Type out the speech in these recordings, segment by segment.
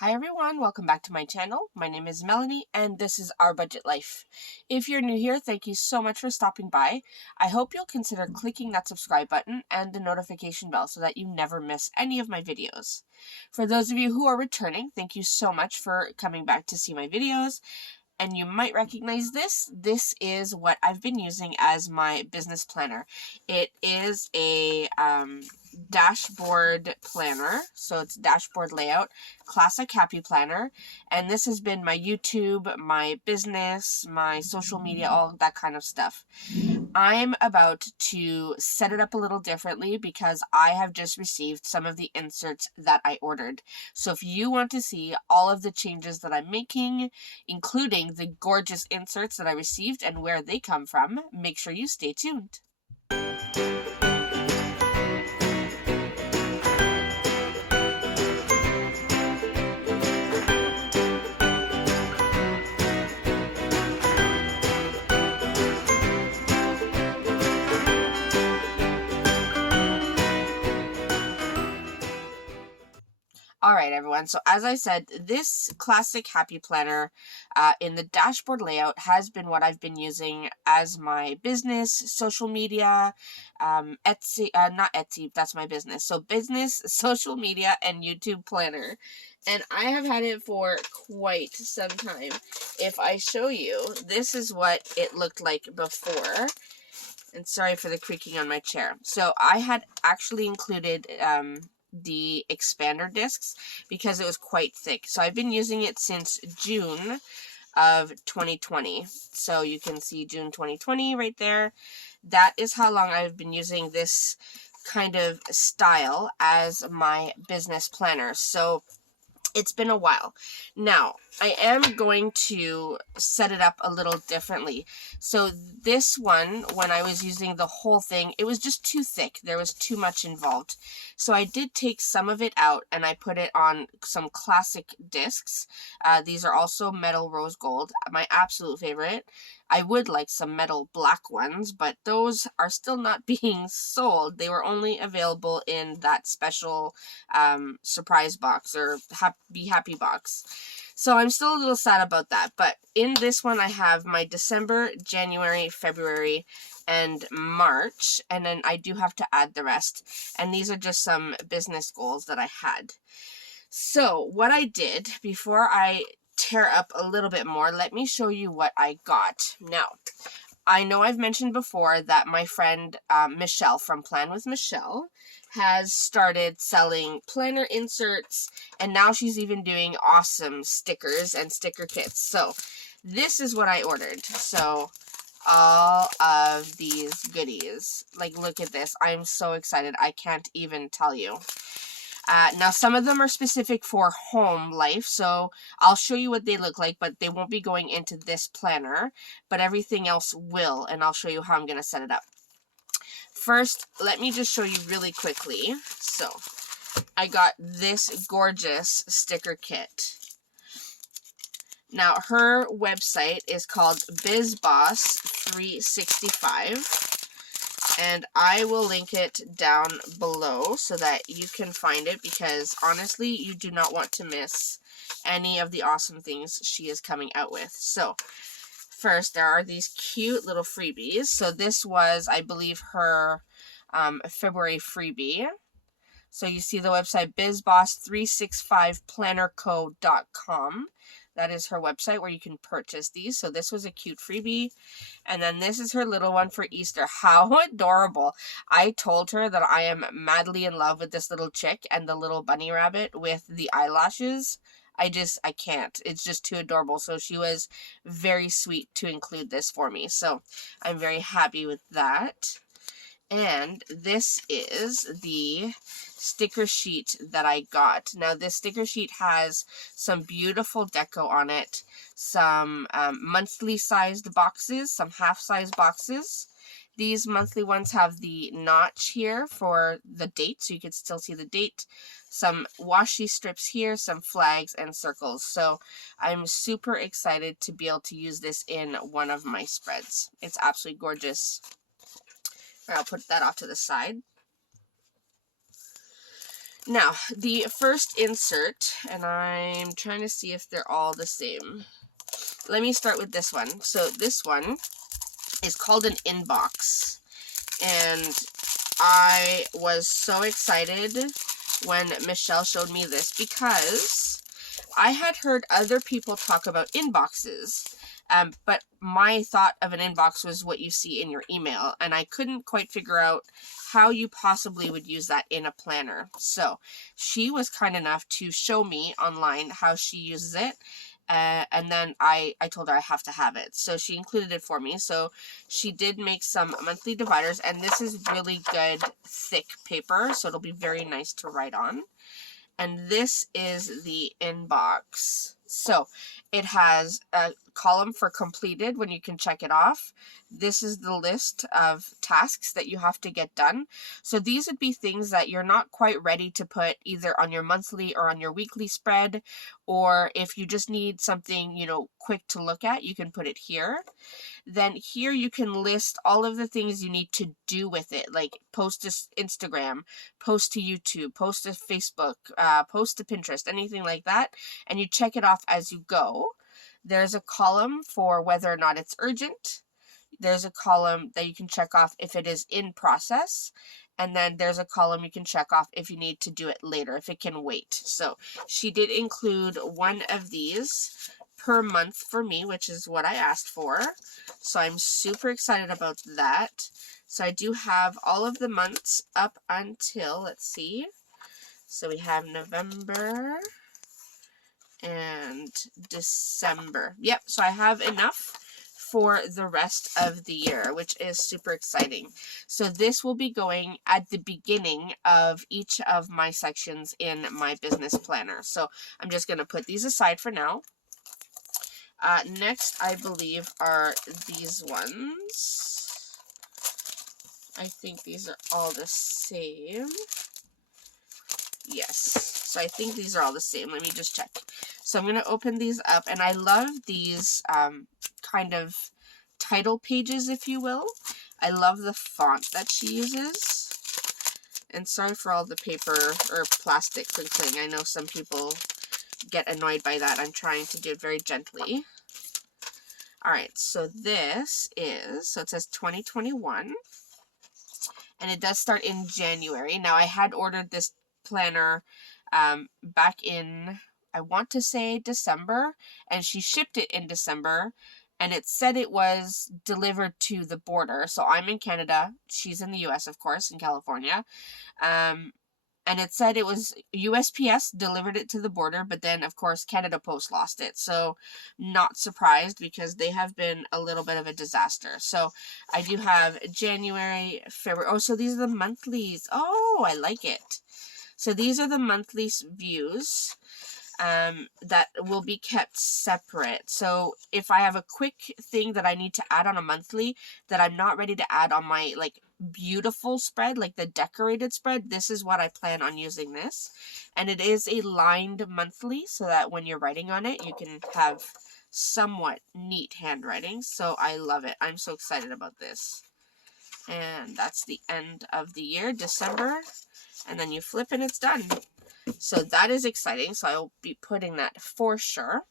Hi everyone, welcome back to my channel. My name is Melanie and this is Our Budget Life. If you're new here, thank you so much for stopping by. I hope you'll consider clicking that subscribe button and the notification bell so that you never miss any of my videos. For those of you who are returning, thank you so much for coming back to see my videos. And you might recognize this. This is what I've been using as my business planner. It is a dashboard planner, so it's dashboard layout, classic happy planner, and this has been my YouTube, my business, my social media, all that kind of stuff. I'm about to set it up a little differently because I have just received some of the inserts that I ordered. So if you want to see all of the changes that I'm making, including the gorgeous inserts that I received and where they come from, make sure you stay tuned. Alright everyone, so as I said, this classic happy planner in the dashboard layout has been what I've been using as my business, social media, Etsy, not Etsy, that's my business. So business, social media, and YouTube planner. And I have had it for quite some time. If I show you, this is what it looked like before. And sorry for the creaking on my chair. So I had actually included the expander discs because it was quite thick. So I've been using it since June of 2020. So you can see June 2020 right there. That is how long I've been using this kind of style as my business planner. So it's been a while. Now, I am going to set it up a little differently. So this one, when I was using the whole thing, it was just too thick. There was too much involved. So I did take some of it out and I put it on some classic discs. These are also metal rose gold, my absolute favorite. I would like some metal black ones, but those are still not being sold. They were only available in that special surprise box or Be Happy box. So I'm still a little sad about that. But in this one, I have my December, January, February, and March. And then I do have to add the rest. And these are just some business goals that I had. So what I did before I tear up a little bit more, let me show you what I got. Now, I know I've mentioned before that my friend Michelle from Plan with Michelle has started selling planner inserts, and now she's even doing awesome stickers and sticker kits. So this is what I ordered. So all of these goodies. Like, look at this. I'm so excited. I can't even tell you. Now, some of them are specific for home life, so I'll show you what they look like, but they won't be going into this planner, but everything else will, and I'll show you how I'm going to set it up. First, let me just show you really quickly. So, I got this gorgeous sticker kit. Now, her website is called BizBoss365. And I will link it down below so that you can find it, because honestly, you do not want to miss any of the awesome things she is coming out with. So first, there are these cute little freebies. So this was, I believe, her February freebie. So you see the website bizboss365plannerco.com. That is her website where you can purchase these. So this was a cute freebie. And then this is her little one for Easter. How adorable. I told her that I am madly in love with this little chick and the little bunny rabbit with the eyelashes. I can't. It's just too adorable. So she was very sweet to include this for me. So I'm very happy with that. And this is the sticker sheet that I got. Now, this sticker sheet has some beautiful deco on it, some monthly sized boxes, some half-size boxes. These monthly ones have the notch here for the date, so you can still see the date. Some washi strips here, some flags and circles. So I'm super excited to be able to use this in one of my spreads. It's absolutely gorgeous. I'll put that off to the side. Now, the first insert, and I'm trying to see if they're all the same. Let me start with this one. So this one is called an inbox. And I was so excited when Michelle showed me this because I had heard other people talk about inboxes, but my thought of an inbox was what you see in your email, and I couldn't quite figure out how you possibly would use that in a planner. So she was kind enough to show me online how she uses it. And then I told her I have to have it. So she included it for me. So she did make some monthly dividers, and this is really good thick paper, so it'll be very nice to write on. And this is the inbox. So it has a column for completed when you can check it off. This is the list of tasks that you have to get done. So these would be things that you're not quite ready to put either on your monthly or on your weekly spread, or if you just need something, quick to look at, you can put it here. Then here you can list all of the things you need to do with it, like post to Instagram, post to YouTube, post to Facebook, post to Pinterest, anything like that, and you check it off as you go. There's a column for whether or not it's urgent. There's a column that you can check off if it is in process. And then there's a column you can check off if you need to do it later, if it can wait. So she did include one of these per month for me, which is what I asked for. So I'm super excited about that. So I do have all of the months up until, let's see. So we have November and December. Yep, so I have enough for the rest of the year, which is super exciting. So this will be going at the beginning of each of my sections in my business planner. So I'm just going to put these aside for now. Next, I believe, are these ones. I think these are all the same. Yes, so I think these are all the same. Let me just check. So I'm going to open these up, and I love these kind of title pages, if you will. I love the font that she uses. And sorry for all the paper or plastic crinkling. I know some people get annoyed by that. I'm trying to do it very gently. All right, so this is, so it says 2021, and it does start in January. Now, I had ordered this planner back in, I want to say December, and she shipped it in December, and it said it was delivered to the border. So I'm in Canada, she's in the US, of course, in California. And it said it was USPS delivered it to the border, but then, of course, Canada Post lost it. So not surprised, because they have been a little bit of a disaster. So I do have January, February. Oh, so these are the monthlies. Oh, I like it. So these are the monthly views that will be kept separate. So if I have a quick thing that I need to add on a monthly that I'm not ready to add on my beautiful spread, like the decorated spread, this is what I plan on using this. And it is a lined monthly, so that when you're writing on it, you can have somewhat neat handwriting. So I love it. I'm so excited about this. And that's the end of the year, December. And then you flip and it's done. So that is exciting. So I'll be putting that for sure.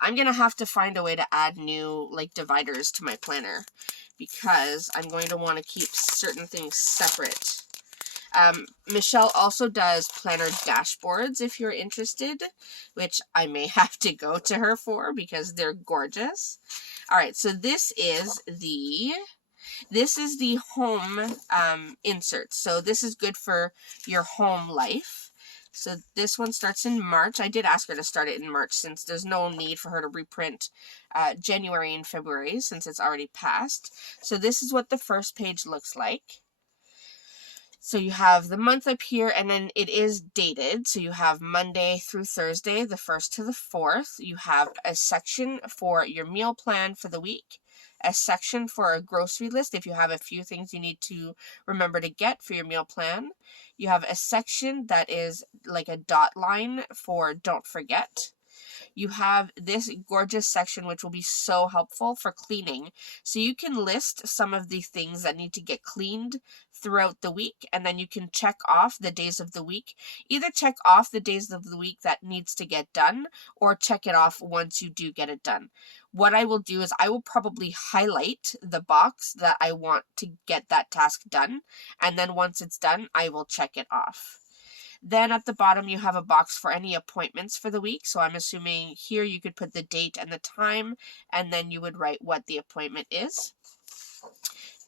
I'm going to have to find a way to add new dividers to my planner, because I'm going to want to keep certain things separate. Michelle also does planner dashboards if you're interested, which I may have to go to her for because they're gorgeous. All right, so this is the home insert. So this is good for your home life. So this one starts in March. I did ask her to start it in March, since there's no need for her to reprint January and February, since it's already passed. So this is what the first page looks like. So you have the month up here, and then it is dated. So you have Monday through Thursday, the 1st to the 4th. You have a section for your meal plan for the week, a section for a grocery list if you have a few things you need to remember to get for your meal plan. You have a section that is like a dot line for don't forget. you have this gorgeous section which will be so helpful for cleaning. So you can list some of the things that need to get cleaned throughout the week, and then you can check off the days of the week. Either check off the days of the week that needs to get done, or check it off once you do get it done. What I will do is I will probably highlight the box that I want to get that task done, and then once it's done, I will check it off. Then at the bottom, you have a box for any appointments for the week. So I'm assuming here you could put the date and the time, and then you would write what the appointment is.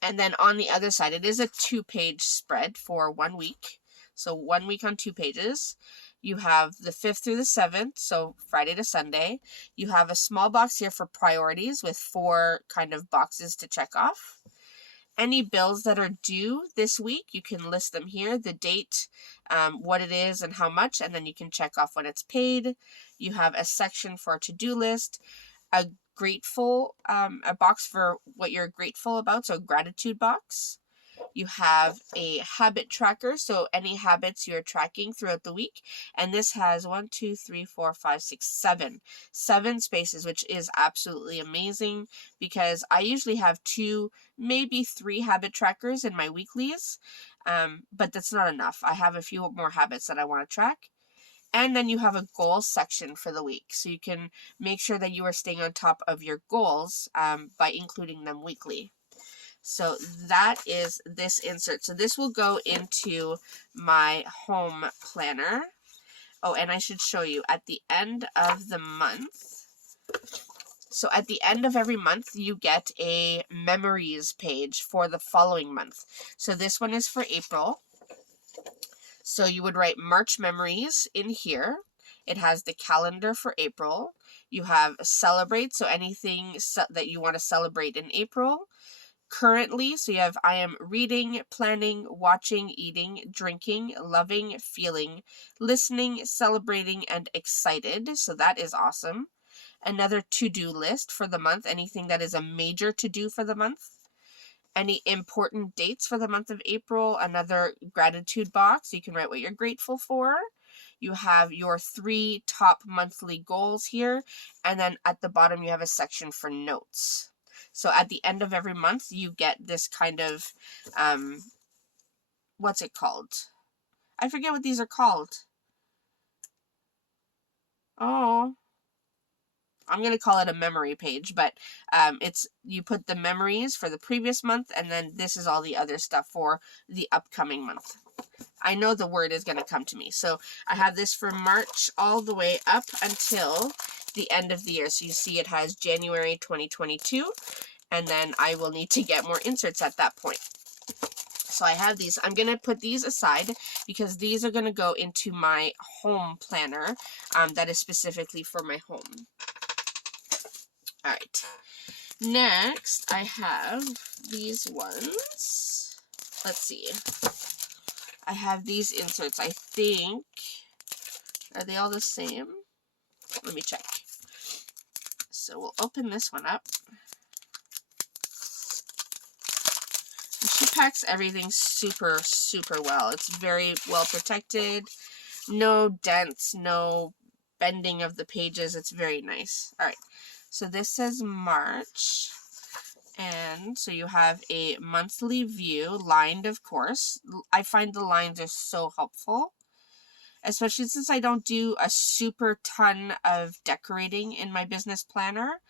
And then on the other side, it is a 2-page spread for 1 week. So 1 week on 2 pages. You have the 5th through the 7th, so Friday to Sunday. You have a small box here for priorities with 4 kind of boxes to check off. Any bills that are due this week, you can list them here, the date, what it is and how much, and then you can check off when it's paid. You have a section for a to-do list, a box for what you're grateful about, so a gratitude box. You have a habit tracker, so any habits you're tracking throughout the week. And this has 7 spaces, which is absolutely amazing because I usually have 2, maybe 3 habit trackers in my weeklies, but that's not enough. I have a few more habits that I want to track. And then you have a goals section for the week, so you can make sure that you are staying on top of your goals by including them weekly. So that is this insert. So this will go into my home planner. Oh, and I should show you at the end of the month. So at the end of every month, you get a memories page for the following month. So this one is for April. So you would write March memories in here. It has the calendar for April. You have celebrate, so anything that you want to celebrate in April. Currently, so you have I am reading, planning, watching, eating, drinking, loving, feeling, listening, celebrating, and excited. So that is awesome. Another to-do list for the month, anything that is a major to-do for the month. Any important dates for the month of April, another gratitude box. You can write what you're grateful for. You have your 3 top monthly goals here. And then at the bottom, you have a section for notes. So at the end of every month, you get this kind of, what's it called? I forget what these are called. Oh, I'm going to call it a memory page, but you put the memories for the previous month, and then this is all the other stuff for the upcoming month. I know the word is going to come to me. So I have this for March all the way up until the end of the year. So you see it has January 2022. And then I will need to get more inserts at that point. So I have these. I'm going to put these aside because these are going to go into my home planner that is specifically for my home. All right. Next, I have these ones. Let's see. I have these inserts. I think, are they all the same? Let me check. So we'll open this one up. She packs everything super, super well. It's very well protected. No dents, no bending of the pages. It's very nice. All right. So this says March. And so you have a monthly view, lined, of course. I find the lines are so helpful, especially since I don't do a super ton of decorating in my business planner.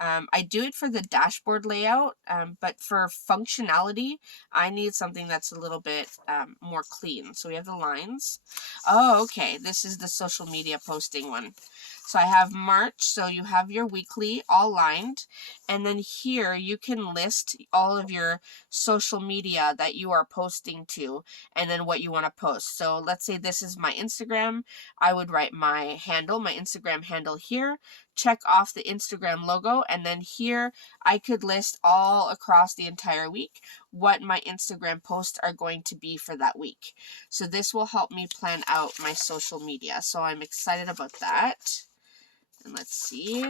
I do it for the dashboard layout, but for functionality, I need something that's a little bit more clean. So we have the lines. Oh, okay. This is the social media posting one. So I have March, so you have your weekly all lined, and then here you can list all of your social media that you are posting to, and then what you want to post. So let's say this is my Instagram. I would write my handle, my Instagram handle here, check off the Instagram logo, and then here I could list all across the entire week what my Instagram posts are going to be for that week. So this will help me plan out my social media. So I'm excited about that. And let's see.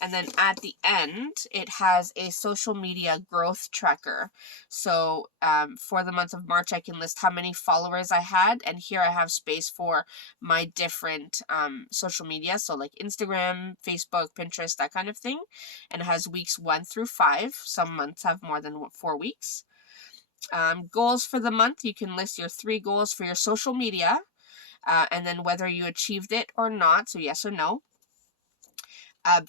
And then at the end, it has a social media growth tracker. So for the month of March, I can list how many followers I had. And here I have space for my different social media. So like Instagram, Facebook, Pinterest, that kind of thing. And it has weeks 1 through 5. Some months have more than 4 weeks. Goals for the month, you can list your 3 goals for your social media. And then whether you achieved it or not, so yes or no.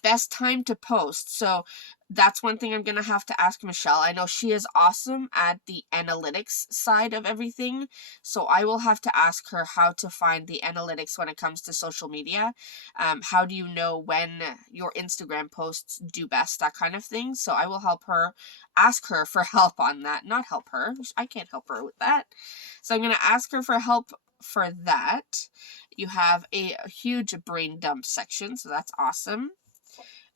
Best time to post. So that's one thing I'm going to have to ask Michelle. I know she is awesome at the analytics side of everything. So I will have to ask her how to find the analytics when it comes to social media. How do you know when your Instagram posts do best, that kind of thing. So I will ask her for help on that. Not help her. I can't help her with that. So I'm going to ask her for help for that. You have a huge brain dump section, so that's awesome.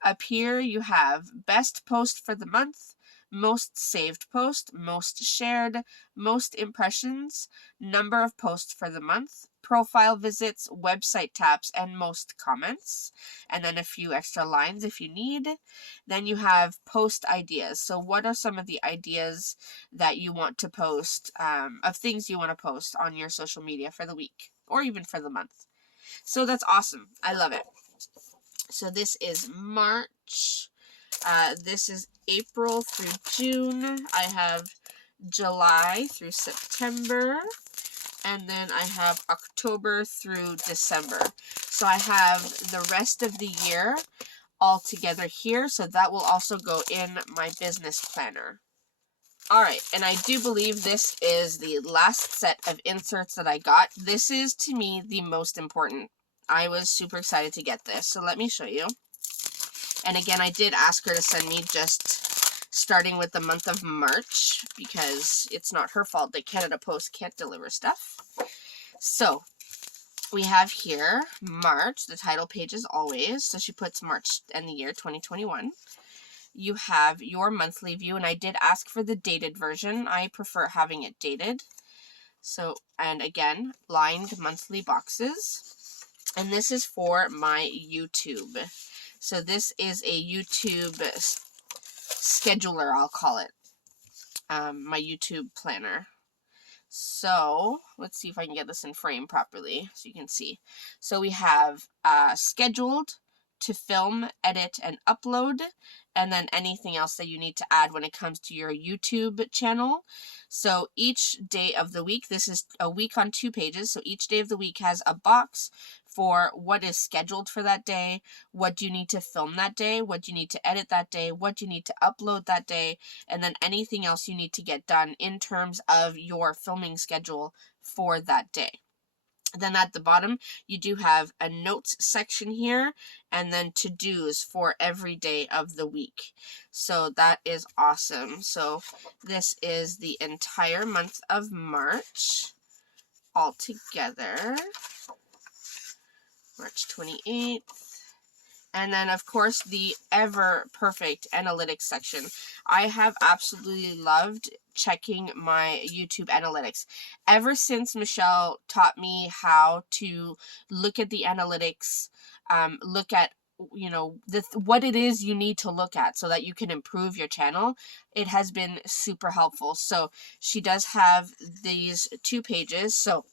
Up here you have best post for the month, most saved post, most shared, most impressions, number of posts for the month, profile visits, website taps, and most comments. And then a few extra lines if you need. Then you have post ideas. So what are some of the ideas that you want to post, of things you want to post on your social media for the week or even for the month? So that's awesome. I love it. So this is March. This is April through June. I have July through September. And then I have October through December. So I have the rest of the year all together here. So that will also go in my business planner. Alright, and I do believe this is the last set of inserts that I got. This is, to me, the most important. I was super excited to get this, so let me show you. And again, I did ask her to send me just starting with the month of March, because it's not her fault that Canada Post can't deliver stuff. So, we have here March, the title page as always, so she puts March and the year 2021. You have your monthly view, and I did ask for the dated version. I prefer having it dated. So, and again, lined monthly boxes. And this is for my YouTube. So this is a YouTube scheduler, I'll call it. My YouTube planner. So, let's see if I can get this in frame properly so you can see. So we have scheduled to film, edit, and upload, and then anything else that you need to add when it comes to your YouTube channel. So each day of the week, this is a week on 2 pages, so each day of the week has a box for what is scheduled for that day, what do you need to film that day, what do you need to edit that day, what do you need to upload that day, and then anything else you need to get done in terms of your filming schedule for that day. Then at the bottom, you do have a notes section here, and then to-dos for every day of the week. So that is awesome. So this is the entire month of March all together. March 28th. And then, of course, the ever perfect analytics section. I have absolutely loved checking my YouTube analytics. Ever since Michelle taught me how to look at the analytics, look at, you know, what it is you need to look at so that you can improve your channel, it has been super helpful. So she does have these 2 pages. So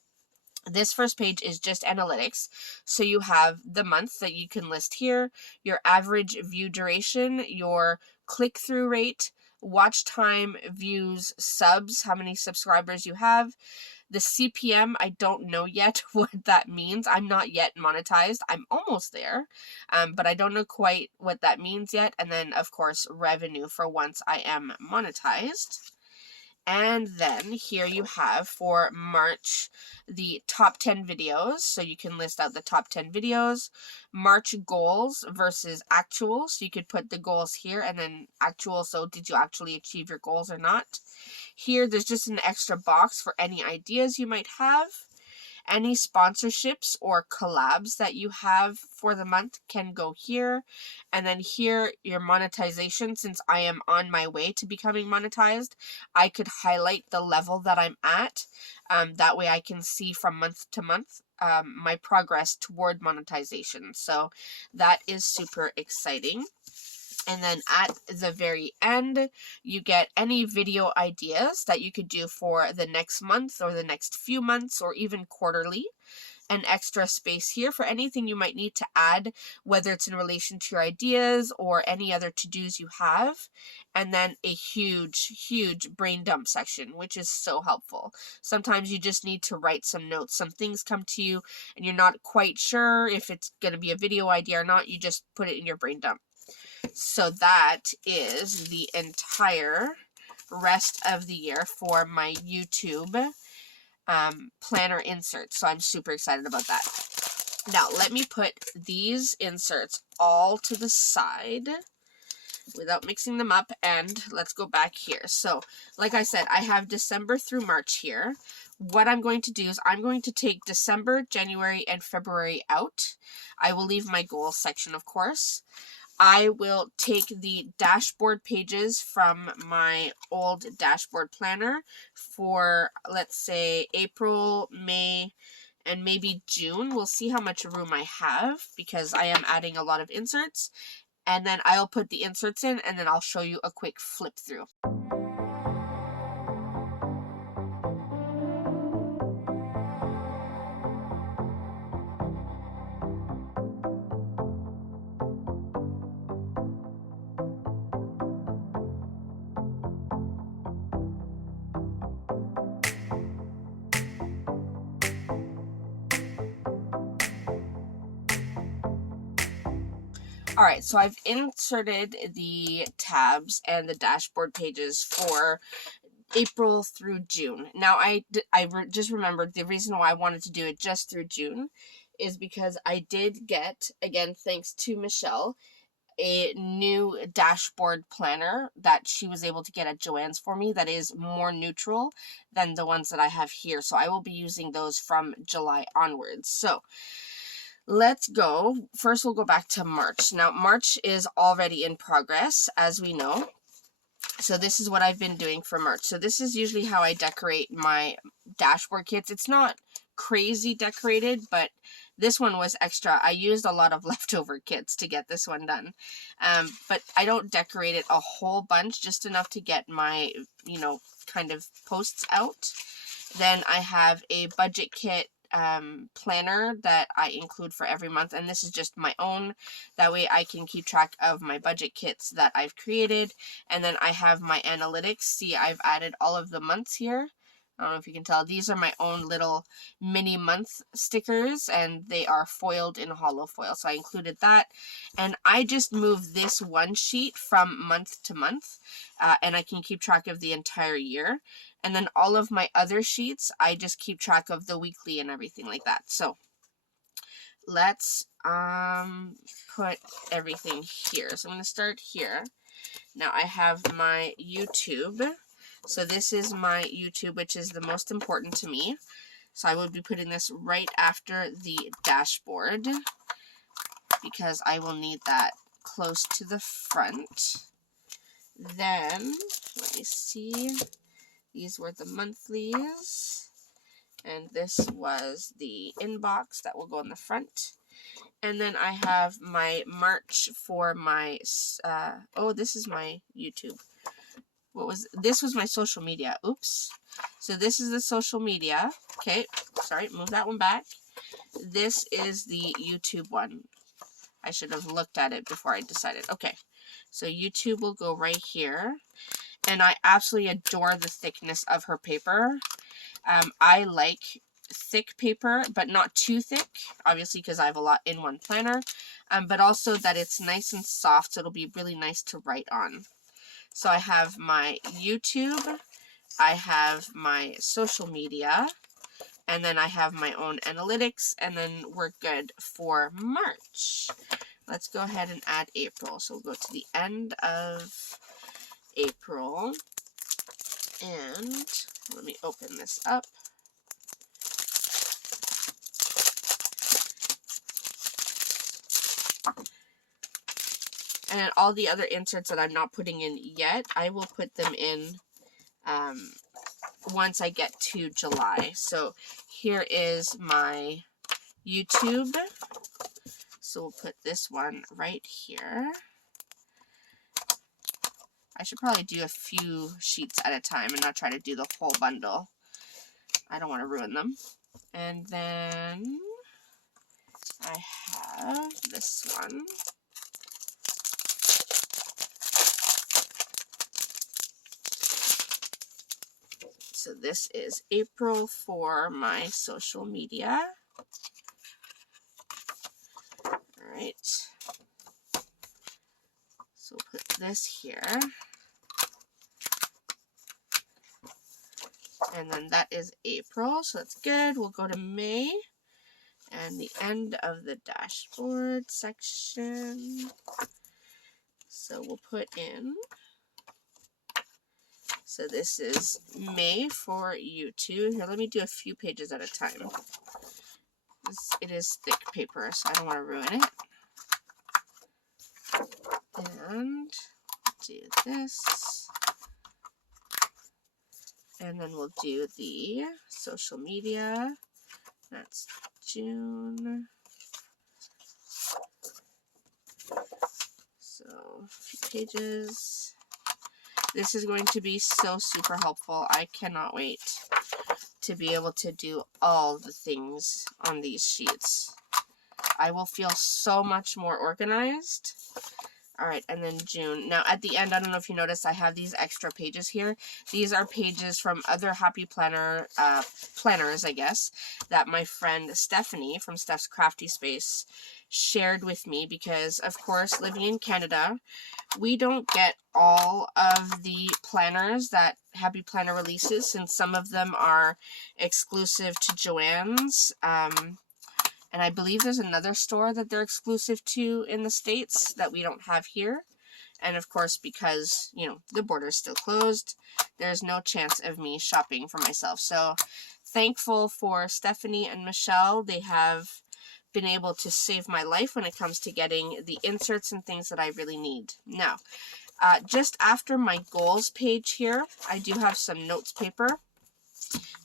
this first page is just analytics. So you have the month that you can list here, your average view duration, your click-through rate, watch time, views, subs, how many subscribers you have. The CPM, I don't know yet what that means. I'm not yet monetized. I'm almost there, but I don't know quite what that means yet. And then, of course, revenue for once I am monetized. And then here you have for March the top 10 videos. So you can list out the top 10 videos. March goals versus actual. So you could put the goals here and then actual. So did you actually achieve your goals or not? Here there's just an extra box for any ideas you might have. Any sponsorships or collabs that you have for the month can go here. And then here, your monetization, since I am on my way to becoming monetized, I could highlight the level that I'm at. That way I can see from month to month my progress toward monetization. So that is super exciting. And then at the very end, you get any video ideas that you could do for the next month or the next few months or even quarterly. An extra space here for anything you might need to add, whether it's in relation to your ideas or any other to-dos you have. And then a huge brain dump section, which is so helpful. Sometimes you just need to write some notes. Some things come to you and you're not quite sure if it's going to be a video idea or not. You just put it in your brain dump. So that is the entire rest of the year for my YouTube planner inserts. So I'm super excited about that. Now, let me put these inserts all to the side without mixing them up, and let's go back here. So, like I said, I have December through March here. What I'm going to do is I'm going to take December, January, and February out. I will leave my goals section, of course. I will take the dashboard pages from my old dashboard planner for, let's say, April, May, and maybe June. We'll see how much room I have because I am adding a lot of inserts. And then I'll put the inserts in and then I'll show you a quick flip through. Alright, so I've inserted the tabs and the dashboard pages for April through June. Now, I just remembered the reason why I wanted to do it just through June is because I did get, again, thanks to Michelle, a new dashboard planner that she was able to get at Joann's for me that is more neutral than the ones that I have here. So I will be using those from July onwards. So let's go. First, we'll go back to March. Now, March is already in progress, as we know. So this is what I've been doing for March. So this is usually how I decorate my dashboard kits. It's not crazy decorated, but this one was extra. I used a lot of leftover kits to get this one done. But I don't decorate it a whole bunch, just enough to get my, kind of posts out. Then I have a budget kit planner that I include for every month, and this is just my own. That way I can keep track of my budget kits that I've created. And then I have my analytics. See, I've added all of the months here. I don't know if you can tell. These are my own little mini month stickers, and they are foiled in hollow foil. So I included that. And I just move this one sheet from month to month, and I can keep track of the entire year. And then all of my other sheets, I just keep track of the weekly and everything like that. So let's put everything here. So I'm going to start here. Now I have my YouTube. So this is my YouTube, which is the most important to me. So I will be putting this right after the dashboard because I will need that close to the front. Then, let me see. These were the monthlies, and this was the inbox that will go in the front. And then I have my March for my, this is my YouTube. This was my social media. Oops. So this is the social media. Okay, sorry, move that one back. This is the YouTube one. I should have looked at it before I decided. Okay, so YouTube will go right here. And I absolutely adore the thickness of her paper. I like thick paper, but not too thick, obviously, because I have a lot in one planner. But also that it's nice and soft, so it'll be really nice to write on. So I have my YouTube, I have my social media, and then I have my own analytics, and then we're good for March. Let's go ahead and add April. So we'll go to the end of April, and let me open this up. And then all the other inserts that I'm not putting in yet, I will put them in once I get to July. So here is my YouTube. So we'll put this one right here. I should probably do a few sheets at a time and not try to do the whole bundle. I don't want to ruin them. And then I have this one. So this is April for my social media. All right. So we'll put this here. And then that is April, so that's good. We'll go to May. And the end of the dashboard section. So we'll put in, so this is May for YouTube. Here, let me do a few pages at a time. It is thick paper, so I don't want to ruin it. And do this. And then we'll do the social media. That's June. So, a few pages. This is going to be so super helpful. I cannot wait to be able to do all the things on these sheets. I will feel so much more organized. All right, and then June. Now, at the end, I don't know if you noticed, I have these extra pages here. These are pages from other Happy Planner planners, I guess, that my friend Stephanie from Steph's Crafty Space shared with me because, of course, living in Canada, we don't get all of the planners that Happy Planner releases, since some of them are exclusive to Joann's. And I believe there's another store that they're exclusive to in the States that we don't have here. And of course, because, you know, the border's still closed, there's no chance of me shopping for myself. So thankful for Stephanie and Michelle. They have been able to save my life when it comes to getting the inserts and things that I really need. Now, just after my goals page here, I do have some notes paper.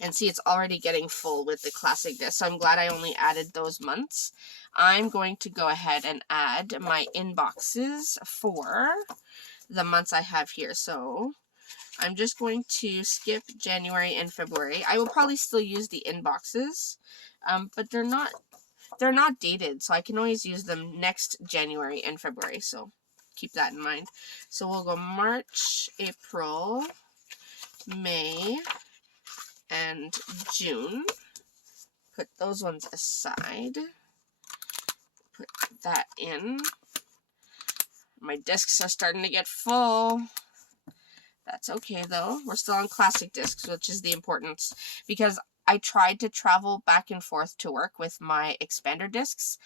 And see, it's already getting full with the classic disc. So I'm glad I only added those months. I'm going to go ahead and add my inboxes for the months I have here. So I'm just going to skip January and February. I will probably still use the inboxes, but they're not dated. So I can always use them next January and February. So keep that in mind. So we'll go March, April, May, and June. Put those ones aside. Put that in. My discs are starting to get full. That's okay though. We're still on classic discs, which is the importance, because I tried to travel back and forth to work with my expander discs.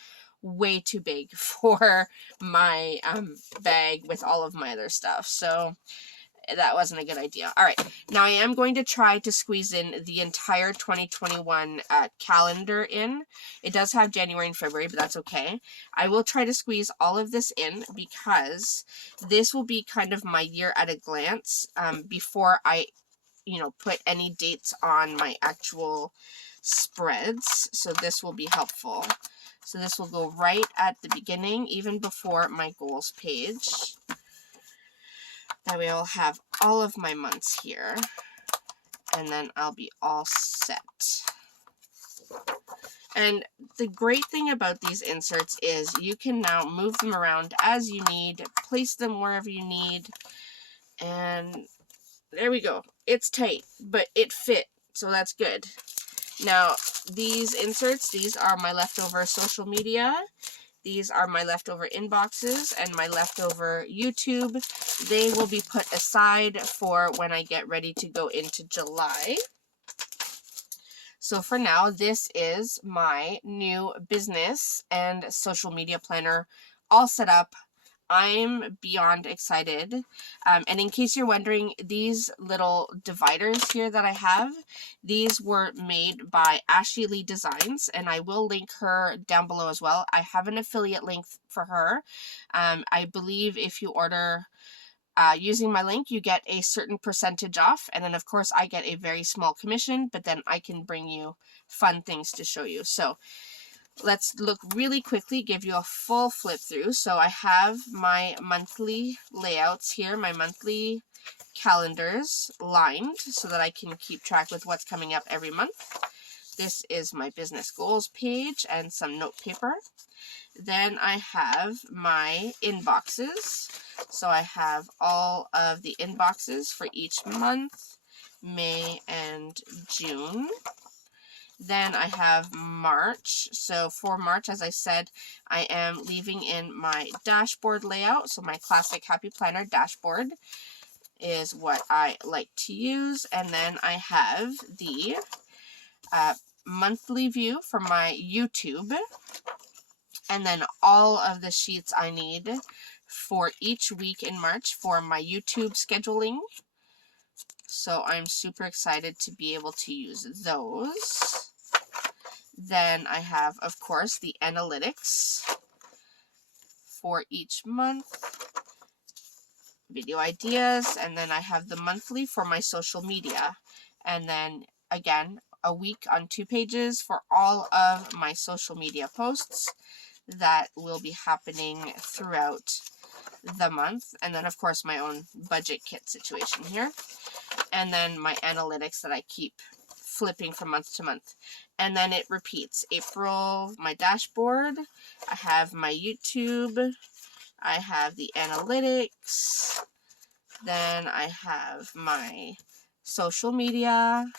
Way too big for my bag with all of my other stuff. So that wasn't a good idea. All right, now I am going to try to squeeze in the entire 2021 calendar in. It does have January and February, but that's okay. I will try to squeeze all of this in because this will be kind of my year at a glance before I, you know, put any dates on my actual spreads. So this will be helpful. So this will go right at the beginning, even before my goals page. That way I'll have all of my months here, and then I'll be all set. And the great thing about these inserts is you can now move them around as you need, place them wherever you need, and there we go. It's tight, but it fit, so that's good. Now, these inserts, these are my leftover social media. These are my leftover inboxes and my leftover YouTube. They will be put aside for when I get ready to go into July. So for now, this is my new business and social media planner all set up. I'm beyond excited. And in case you're wondering, these little dividers here that I have, these were made by Ashy Leigh Designs, and I will link her down below as well. I have an affiliate link for her. I believe if you order using my link, you get a certain percentage off, and then of course I get a very small commission, but then I can bring you fun things to show you. So let's look really quickly, give you a full flip through. So I have my monthly layouts here, my monthly calendars lined so that I can keep track with what's coming up every month. This is my business goals page and some note paper. Then I have my inboxes. So I have all of the inboxes for each month, May and June. Then I have March. So for March, as I said, I am leaving in my dashboard layout. So my classic Happy Planner dashboard is what I like to use. And then I have the monthly view for my YouTube. And then all of the sheets I need for each week in March for my YouTube scheduling. So I'm super excited to be able to use those. Then I have, of course, the analytics for each month, video ideas, and then I have the monthly for my social media. And then, again, a week on 2 pages for all of my social media posts that will be happening throughout the month. And then, of course, my own budget kit situation here. And then my analytics that I keep flipping from month to month. And then it repeats. April, my dashboard. I have my YouTube. I have the analytics. Then I have my social media.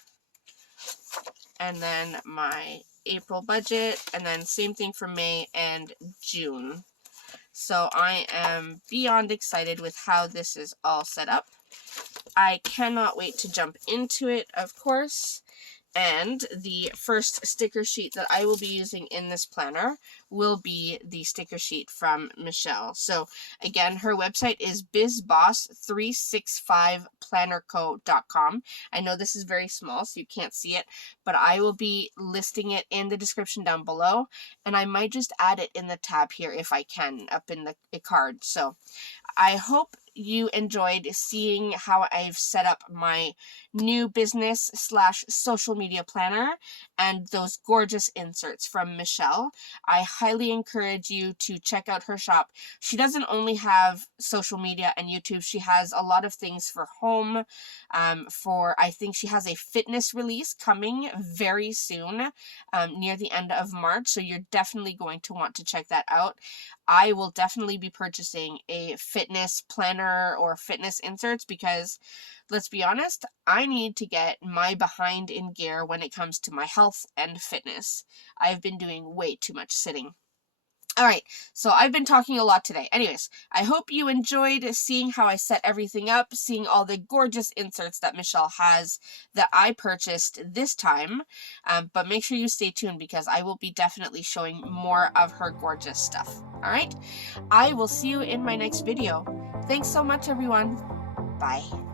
And then my April budget. And then same thing for May and June. So I am beyond excited with how this is all set up. I cannot wait to jump into it, of course. And the first sticker sheet that I will be using in this planner will be the sticker sheet from Michelle. So again, her website is bizboss365plannerco.com. I know this is very small, so you can't see it, but I will be listing it in the description down below, and I might just add it in the tab here if I can, up in the card. So I hope you enjoyed seeing how I've set up my new business / social media planner and those gorgeous inserts from Michelle. I highly encourage you to check out her shop. She doesn't only have social media and YouTube, she has a lot of things for home. I think she has a fitness release coming very soon, near the end of March, so you're definitely going to want to check that out. I will definitely be purchasing a fitness planner or fitness inserts because, let's be honest, I need to get my behind in gear when it comes to my health and fitness. I've been doing way too much sitting. Alright, so I've been talking a lot today. Anyways, I hope you enjoyed seeing how I set everything up, seeing all the gorgeous inserts that Michelle has that I purchased this time. But make sure you stay tuned because I will be definitely showing more of her gorgeous stuff. Alright, I will see you in my next video. Thanks so much, everyone. Bye.